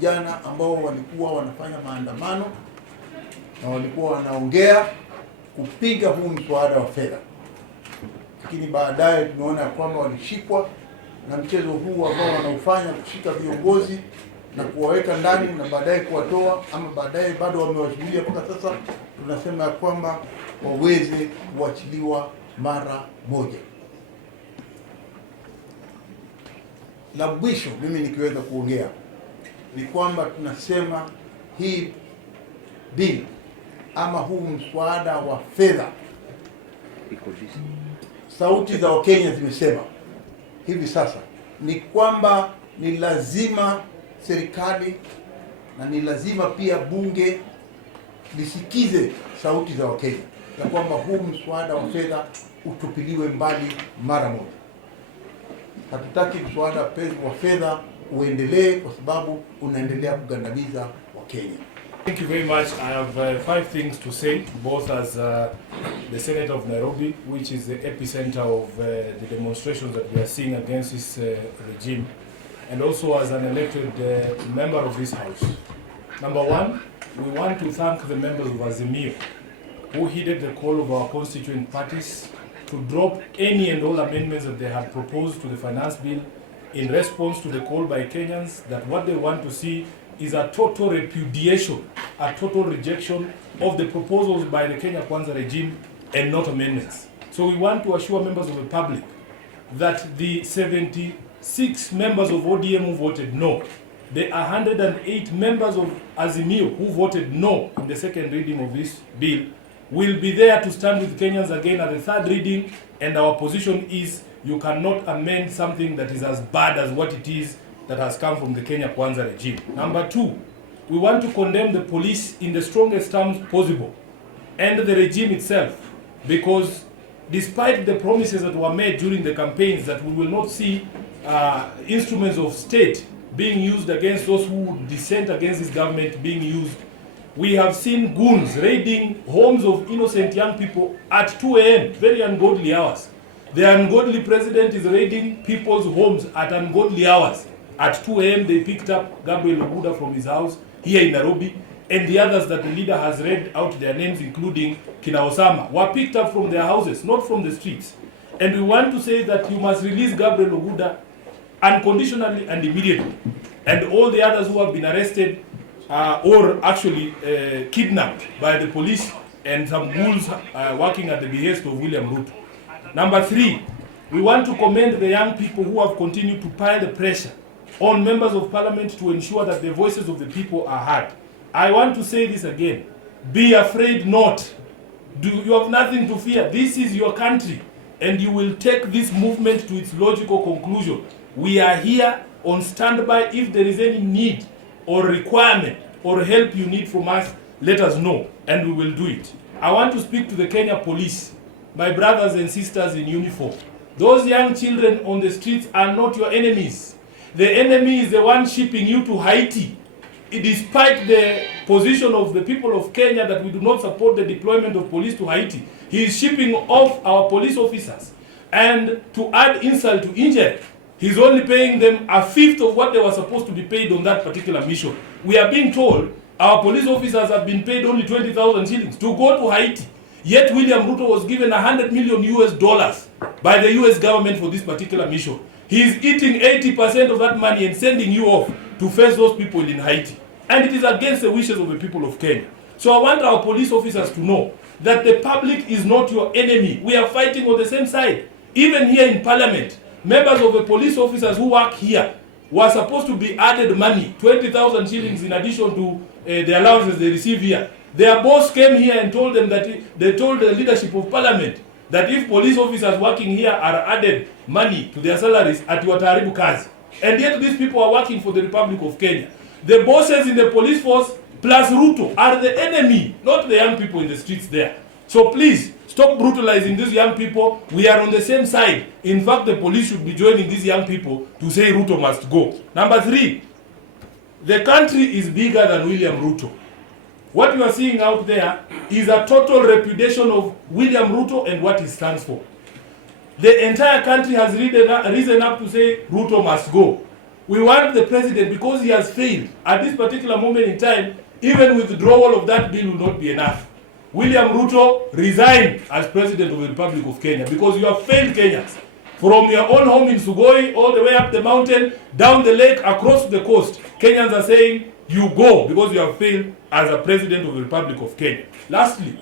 vijana ambao walikuwa wanafanya maandamano na walikuwa wanaongea kupinga huu mswada wa fedha, lakini baadaye tumeona kwamba walishikwa na mchezo huu ambao wanaufanya, kushika viongozi na kuwaweka ndani na baadaye kuwatoa, ama baadaye bado wamewashikilia mpaka sasa. Tunasema kwamba waweze kuachiliwa mara moja. La mwisho mimi nikiweza kuongea ni kwamba tunasema hii bill ama huu mswada wa fedha, sauti za Wakenya zimesema hivi sasa ni kwamba ni lazima serikali na ni lazima pia bunge lisikize sauti za Wakenya na kwamba huu mswada wa fedha utupiliwe mbali mara moja. Hatutaki mswada wa fedha uendelee kwa sababu unaendelea kugandamiza Wakenya. Thank you very much. I have 5 things to say, both as the Senate of Nairobi, which is the epicenter of the demonstrations that we are seeing against this regime, and also as an elected member of this House. Number one, we want to thank the members of Azimio who heeded the call of our constituent parties to drop any and all amendments that they had proposed to the finance bill in response to the call by Kenyans that what they want to see is a total repudiation, a total rejection of the proposals by the Kenya Kwanza regime and not amendments. So we want to assure members of the public that the 76 members of ODM who voted no, the 108 members of Azimio who voted no in the second reading of this bill will be there to stand with Kenyans again at the third reading, and our position is you cannot amend something that is as bad as what it is that has come from the Kenya Kwanza regime. Number two, we want to condemn the police in the strongest terms possible and the regime itself, because despite the promises that were made during the campaigns that we will not see instruments of state being used against those who dissent against this government being used, we have seen goons raiding homes of innocent young people at 2 a.m., very ungodly hours. The ungodly president is raiding people's homes at ungodly hours. At 2 a.m. they picked up Gabriel Oguda from his house here in Nairobi, and the others that the leader has read out their names, including Kina Osama, were picked up from their houses, not from the streets. And we want to say that you must release Gabriel Oguda unconditionally and immediately, and all the others who have been arrested or actually kidnapped by the police and some ghouls working at the behest of William Ruto. Number three, we want to commend the young people who have continued to pile the pressure on members of parliament to ensure that the voices of the people are heard. I want to say this again. Be afraid not. You have nothing to fear. This is your country, and you will take this movement to its logical conclusion. We are here on standby. If there is any need or requirement or help you need from us, let us know and we will do it. I want to speak to the Kenya police, my brothers and sisters in uniform. Those young children on the streets are not your enemies. The enemy is the one shipping you to Haiti. Despite the position of the people of Kenya that we do not support the deployment of police to Haiti, he is shipping off our police officers. And to add insult to injury, he's only paying them a fifth of what they were supposed to be paid on that particular mission. We are being told our police officers have been paid only 20,000 shillings to go to Haiti. Yet William Ruto was given $100 million US by the US government for this particular mission. He is eating 80% of that money and sending you off to face those people in Haiti. And it is against the wishes of the people of Kenya. So I want our police officers to know that the public is not your enemy. We are fighting on the same side. Even here in Parliament, members of the police officers who work here were supposed to be added money, 20,000 shillings in addition to the allowances they receive here. Their boss came here and told them that they told the leadership of Parliament that if police officers working here are added money to their salaries, at wataharibu kazi. And yet these people are working for the Republic of Kenya. The bosses in the police force plus RUTO are the enemy, not the young people in the streets there. So please, stop brutalizing these young people. We are on the same side. In fact, the police should be joining these young people to say RUTO must go. Number three, the country is bigger than William Ruto. What you are seeing out there is a total repudiation of William Ruto and what he stands for. The entire country has risen up to say Ruto must go. We want the president, because he has failed at this particular moment in time, even withdrawal of that bill will not be enough. William Ruto, resign as president of the Republic of Kenya, because you have failed Kenyans. From your own home in Sugoi, all the way up the mountain, down the lake, across the coast, Kenyans are saying, you go, because you have failed as a president of the Republic of Kenya. Lastly,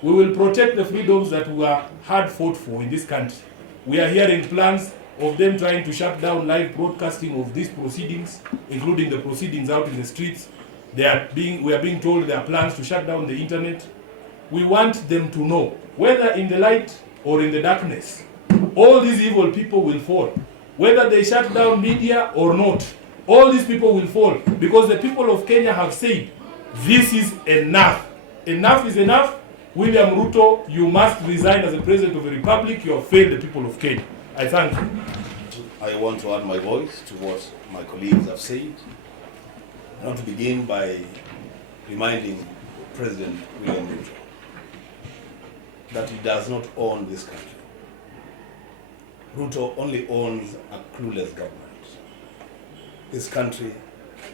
we will protect the freedoms that we are hard fought for in this country. We are hearing plans of them trying to shut down live broadcasting of these proceedings, including the proceedings out in the streets. We are being told there are plans to shut down the internet. We want them to know, whether in the light or in the darkness, all these evil people will fall. Whether they shut down media or not, all these people will fall, because the people of Kenya have said, this is enough. Enough is enough. William Ruto, you must resign as the president of the republic. You have failed the people of Kenya. I thank you. I want to add my voice to what my colleagues have said. I want to begin by reminding President William Ruto that he does not own this country. Ruto only owns a clueless government. This country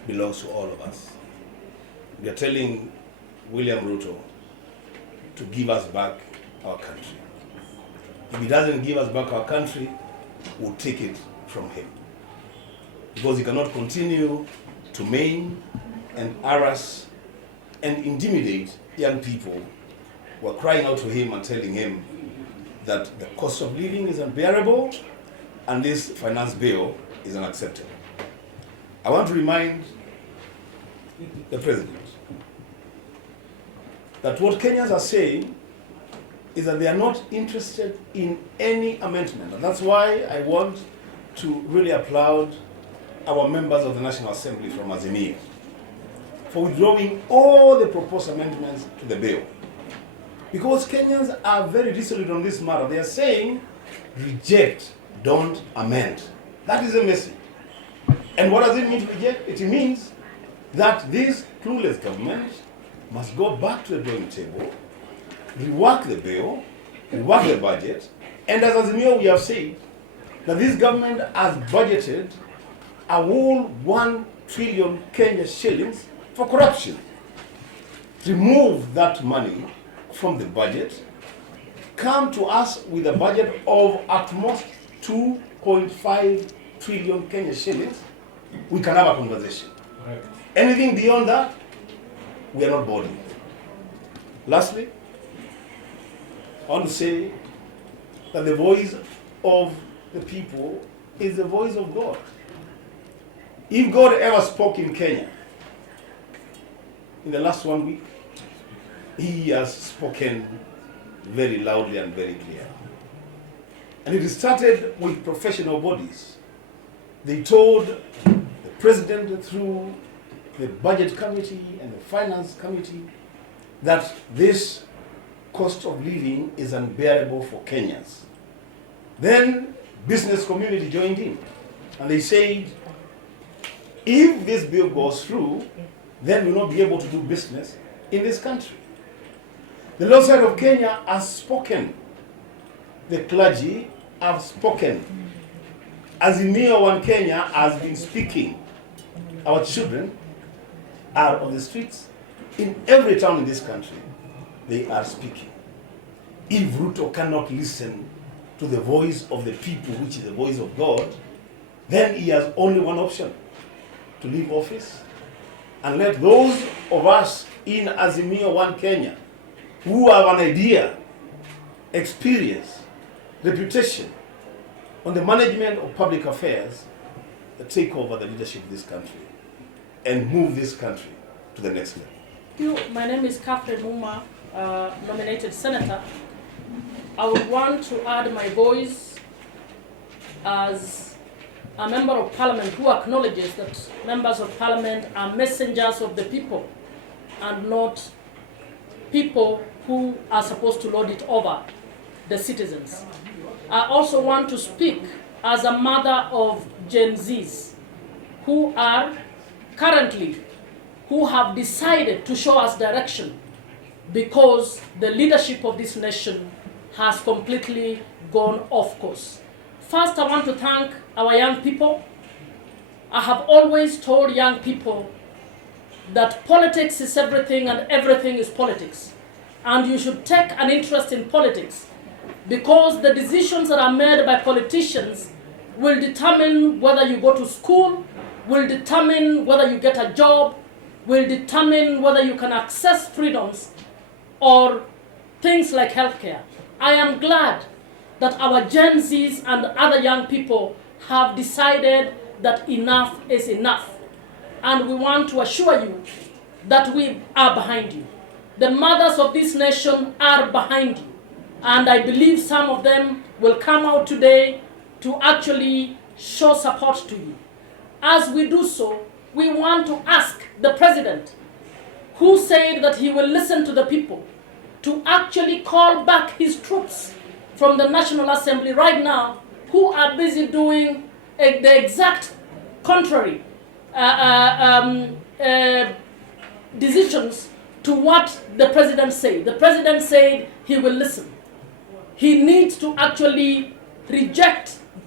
belongs to all of us. We are telling William Ruto to give us back our country. If he doesn't give us back our country, we'll take it from him. Because he cannot continue to maim and harass and intimidate young people who are crying out to him and telling him that the cost of living is unbearable and this finance bill is unacceptable. I want to remind the president that what Kenyans are saying is that they are not interested in any amendment. And that's why I want to really applaud our members of the National Assembly from Azimio for withdrawing all the proposed amendments to the bill. Because Kenyans are very resolute on this matter. They are saying, reject, don't amend. That is the message. And what does it mean to reject? It means that this clueless government must go back to the drawing table, rework the bill, rework the budget, and as Azimio we have said that this government has budgeted a whole 1 trillion Kenya shillings for corruption. Remove that money from the budget, come to us with a budget of at most 2.5 trillion Kenya shillings, we can have a conversation. Right. Anything beyond that, we are not boarding. Lastly, I want to say that the voice of the people is the voice of God. If God ever spoke in Kenya in the last 1 week, he has spoken very loudly and very clear. And it started with professional bodies. They told the president through the budget committee and the finance committee that this cost of living is unbearable for Kenyans. Then business community joined in and they said, if this bill goes through, then we'll not be able to do business in this country. The law side of Kenya has spoken. The clergy have spoken. Azimio One Kenya has been speaking. Our children are on the streets. In every town in this country, they are speaking. If Ruto cannot listen to the voice of the people, which is the voice of God, then he has only one option: to leave office and let those of us in Azimio One Kenya who have an idea, experience, reputation on the management of public affairs take over the leadership of this country and move this country to the next level. My name is Catherine Muma, nominated senator. I would want to add my voice as a member of parliament who acknowledges that members of parliament are messengers of the people and not people who are supposed to lord it over the citizens. I also want to speak as a mother of Gen Zs who have decided to show us direction because the leadership of this nation has completely gone off course. First, I want to thank our young people I have always told young people that politics is everything and everything is politics. And you should take an interest in politics, because the decisions that are made by politicians will determine whether you go to school, will determine whether you get a job, will determine whether you can access freedoms or things like healthcare. I am glad that our Gen Zs and other young people have decided that enough is enough. And we want to assure you that we are behind you. The mothers of this nation are behind you. And I believe some of them will come out today to actually show support to you. As we do so, we want to ask the president, who said that he will listen to the people, to actually call back his troops from the National Assembly right now, who are busy doing the exact contrary decisions to what the president said. The president said he will listen. He needs to actually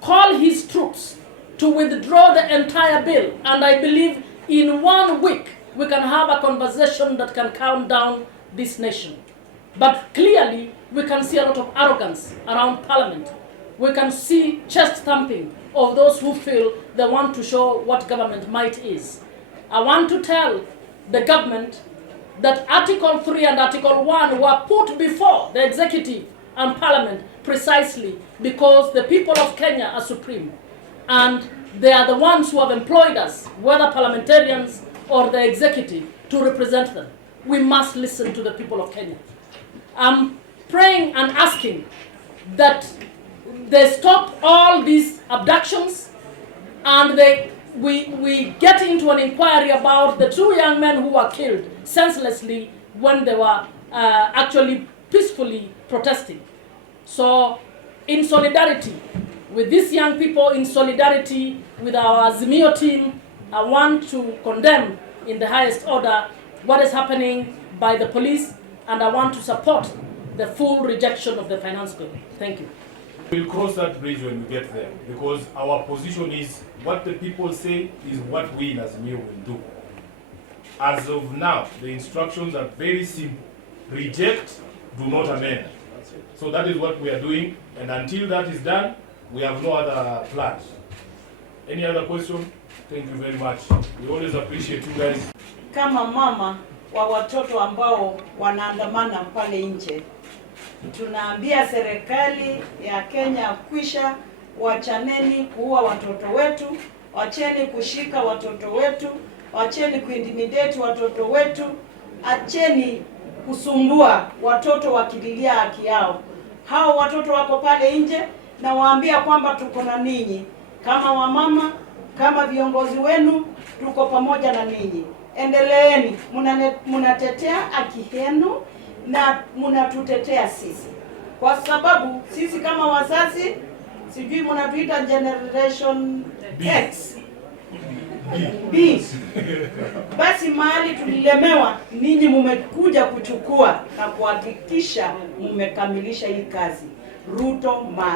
call his troops to withdraw the entire bill. And I believe in 1 week, we can have a conversation that can calm down this nation. But clearly, we can see a lot of arrogance around Parliament. We can see chest thumping of those who feel they want to show what government might is. I want to tell the government that Article 3 and Article 1 were put before the executive and Parliament precisely because the people of Kenya are supreme. And they are the ones who have employed us, whether parliamentarians or the executive, to represent them. We must listen to the people of Kenya. I'm praying and asking that they stop all these abductions and we get into an inquiry about the 2 young men who were killed senselessly when they were actually peacefully protesting. So, in solidarity with these young people, in solidarity with our Azimio team, I want to condemn in the highest order what is happening by the police, and I want to support the full rejection of the finance bill. Thank you. We'll cross that bridge when we get there, because our position is what the people say is what we in Azimio will do. As of now, the instructions are very simple. Reject, do not amend. So that is what we are doing, and until that is done, we have no other plans. Any other question? Thank you very much. We always appreciate you guys. Kama mama wa watoto ambao wanaandamana pale nje, tunaambia serikali ya Kenya kwisha, wachaneni kuua watoto wetu, wacheni kushika watoto wetu, wacheni kuintimidate watoto wetu, acheni kusumbua watoto wakililia haki yao. Hao watoto wako pale nje, na waambia kwamba tuko na ninyi kama wamama, kama viongozi wenu, tuko pamoja na ninyi. Endeleeni, munatetea haki yenu na munatutetea sisi, kwa sababu sisi kama wazazi, sijui munatuita generation X B. Basi mahali tulilemewa, ninyi mumekuja kuchukua na kuhakikisha mmekamilisha hii kazi. RUTO must